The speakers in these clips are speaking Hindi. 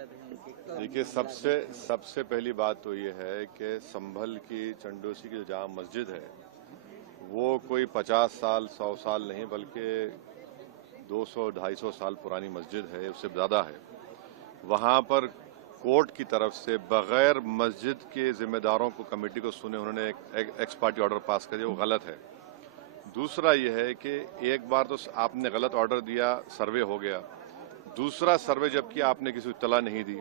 मकसद है उनके? देखिए, सबसे पहली बात तो ये है कि संभल की चंडोसी की जो जामा मस्जिद है वो कोई 50 साल 100 साल नहीं बल्कि 200-250 साल पुरानी मस्जिद है, उससे ज़्यादा है। वहाँ पर कोर्ट की तरफ से बगैर मस्जिद के जिम्मेदारों को कमेटी को सुने उन्होंने एक एक्स पार्टी ऑर्डर पास कर दिया, वो गलत है। दूसरा ये है कि एक बार तो आपने गलत ऑर्डर दिया, सर्वे हो गया, दूसरा सर्वे जबकि आपने किसी को इत्तला नहीं दी।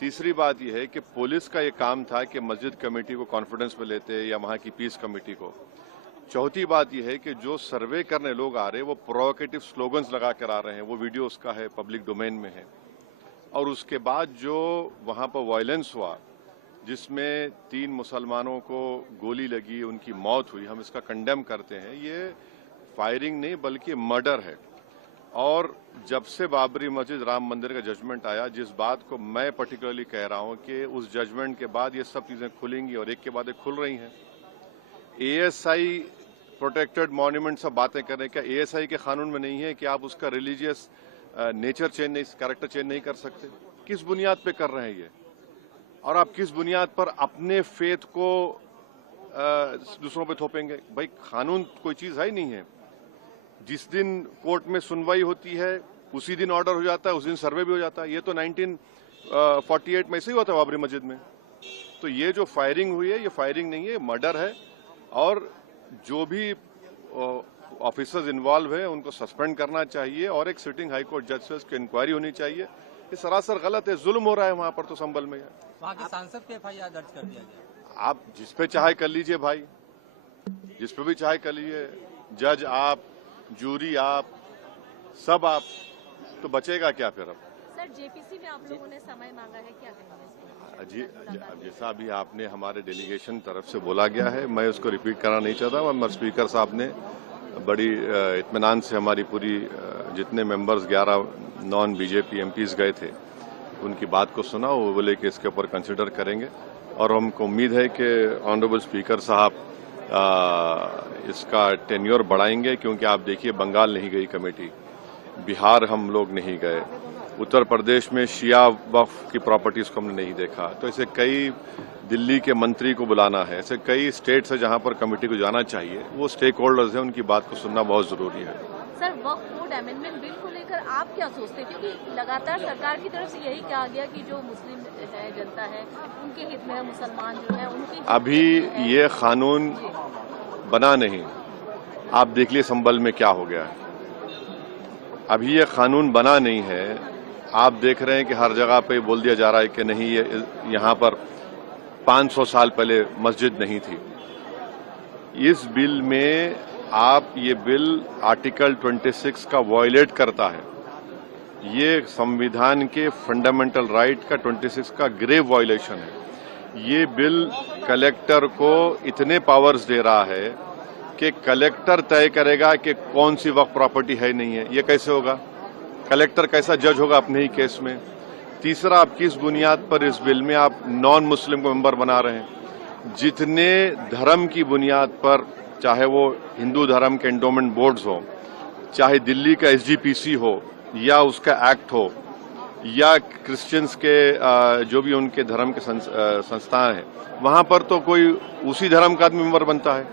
तीसरी बात यह है कि पुलिस का ये काम था कि मस्जिद कमेटी को कॉन्फिडेंस में लेते या वहाँ की पीस कमेटी को। चौथी बात यह है कि जो सर्वे करने लोग आ रहे हैं वो प्रोवोकेटिव स्लोगन्स लगा कर आ रहे हैं, वो वीडियो उसका है, पब्लिक डोमेन में है। और उसके बाद जो वहाँ पर वायलेंस हुआ जिसमें 3 मुसलमानों को गोली लगी, उनकी मौत हुई, हम इसका कंडेम करते हैं। ये फायरिंग नहीं बल्कि मर्डर है। और जब से बाबरी मस्जिद राम मंदिर का जजमेंट आया, जिस बात को मैं पर्टिकुलरली कह रहा हूं कि उस जजमेंट के बाद ये सब चीजें खुलेंगी और एक के बाद एक खुल रही हैं। एएसआई प्रोटेक्टेड मॉन्यूमेंट सब बातें कर रहे हैं, क्या एएसआई के कानून में नहीं है कि आप उसका रिलीजियस नेचर चेंज नहीं, कैरेक्टर चेंज नहीं कर सकते? किस बुनियाद पे कर रहे हैं ये? और आप किस बुनियाद पर अपने फेथ को दूसरों पे थोपेंगे? भाई, कानून कोई चीज है ही नहीं है। जिस दिन कोर्ट में सुनवाई होती है उसी दिन ऑर्डर हो जाता है, उस दिन सर्वे भी हो जाता है। ये तो 1948 में ऐसे ही हुआ था बाबरी मस्जिद में। तो ये जो फायरिंग हुई है ये फायरिंग नहीं है, मर्डर है। और जो भी ऑफिसर्स इन्वॉल्व है उनको सस्पेंड करना चाहिए और एक सिटिंग हाई कोर्ट जज से उसकी इंक्वायरी होनी चाहिए। ये सरासर गलत है, जुल्म हो रहा है वहां पर तो संभल में। वहाँ के सांसद पे एफआईआर दर्ज कर दिया गया। आप जिस पे चाहे कर लीजिए भाई, जिस पे भी चाहे कर लीजिए, जज आप, जूरी आप, सब आप, तो बचेगा क्या फिर? अब सर, जेपीसी में आप लोगों ने समय मांगा है, क्या कहेंगे इसको? जी, जैसा अभी आपने हमारे डेलीगेशन तरफ से बोला गया है, मैं उसको रिपीट करना नहीं चाहता। और स्पीकर साहब ने बड़ी इत्मीनान से हमारी पूरी जितने मेंबर्स 11 नॉन बीजेपी एमपीज गए थे उनकी बात को सुना। वो बोले कि इसके ऊपर कंसिडर करेंगे और हमको उम्मीद है कि ऑनरेबल स्पीकर साहब इसका टेन्योर बढ़ाएंगे। क्योंकि आप देखिए, बंगाल नहीं गई कमेटी, बिहार हम लोग नहीं गए, उत्तर प्रदेश में शिया वक्फ की प्रॉपर्टीज को हमने नहीं देखा। तो ऐसे कई, दिल्ली के मंत्री को बुलाना है, ऐसे कई स्टेट्स है जहां पर कमेटी को जाना चाहिए। वो स्टेक होल्डर्स हैं, उनकी बात को सुनना बहुत जरूरी है। सर, वक्फ बोर्ड अमेंडमेंट बिल को लेकर आप क्या सोचते हैं? क्योंकि लगातार सरकार की तरफ से यही कहा गया कि जो मुस्लिम जनता है उनके हित में है, मुसलमान जो है उनकी। अभी ये कानून बना नहीं, आप देख लिए संभल में क्या हो गया है। अभी ये कानून बना नहीं है, आप देख रहे हैं कि हर जगह पे बोल दिया जा रहा है कि नहीं, ये यहाँ पर 500 साल पहले मस्जिद नहीं थी। इस बिल में ये बिल आर्टिकल 26 का वायलेट करता है। ये संविधान के फंडामेंटल राइट का 26 का ग्रेव वायलेशन है। ये बिल कलेक्टर को इतने पावर्स दे रहा है कि कलेक्टर तय करेगा कि कौन सी वक्फ प्रॉपर्टी है नहीं है। ये कैसे होगा? कलेक्टर कैसा जज होगा अपने ही केस में? तीसरा, आप किस बुनियाद पर इस बिल में आप नॉन मुस्लिम को मेंबर बना रहे हैं? जितने धर्म की बुनियाद पर, चाहे वो हिंदू धर्म के एंडोमेंट बोर्ड्स हो, चाहे दिल्ली का एसजीपीसी हो या उसका एक्ट हो, या क्रिश्चियंस के जो भी उनके धर्म के संस्थान हैं, वहां पर तो कोई उसी धर्म का आदमी मेंबर बनता है।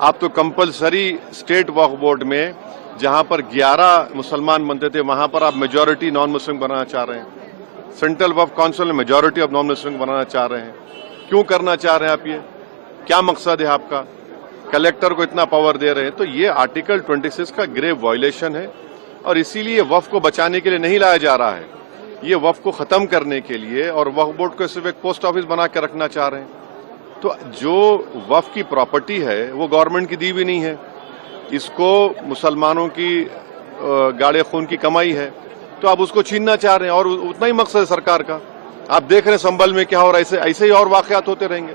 आप तो कंपलसरी स्टेट वक्फ बोर्ड में जहां पर 11 मुसलमान बनते थे वहां पर आप मेजॉरिटी नॉन मुस्लिम बनाना चाह रहे हैं। सेंट्रल वक्फ काउंसिल में मेजॉरिटी ऑफ नॉन मुस्लिम बनाना चाह रहे हैं। क्यों करना चाह रहे हैं आप? ये क्या मकसद है आपका? कलेक्टर को इतना पावर दे रहे हैं। तो ये आर्टिकल 26 का ग्रेव वायलेशन है और इसीलिए वक्फ को बचाने के लिए नहीं लाया जा रहा है, ये वक्फ को खत्म करने के लिए, और वक्फ बोर्ड को सिर्फ एक पोस्ट ऑफिस बना के रखना चाह रहे हैं। तो जो वक्फ की प्रॉपर्टी है वो गवर्नमेंट की दी भी नहीं है, इसको मुसलमानों की गाड़े खून की कमाई है, तो आप उसको छीनना चाह रहे हैं। और उतना ही मकसद है सरकार का। आप देख रहे हैं संभल में क्या हो रहा है, ऐसे ही और वाकयात होते रहेंगे।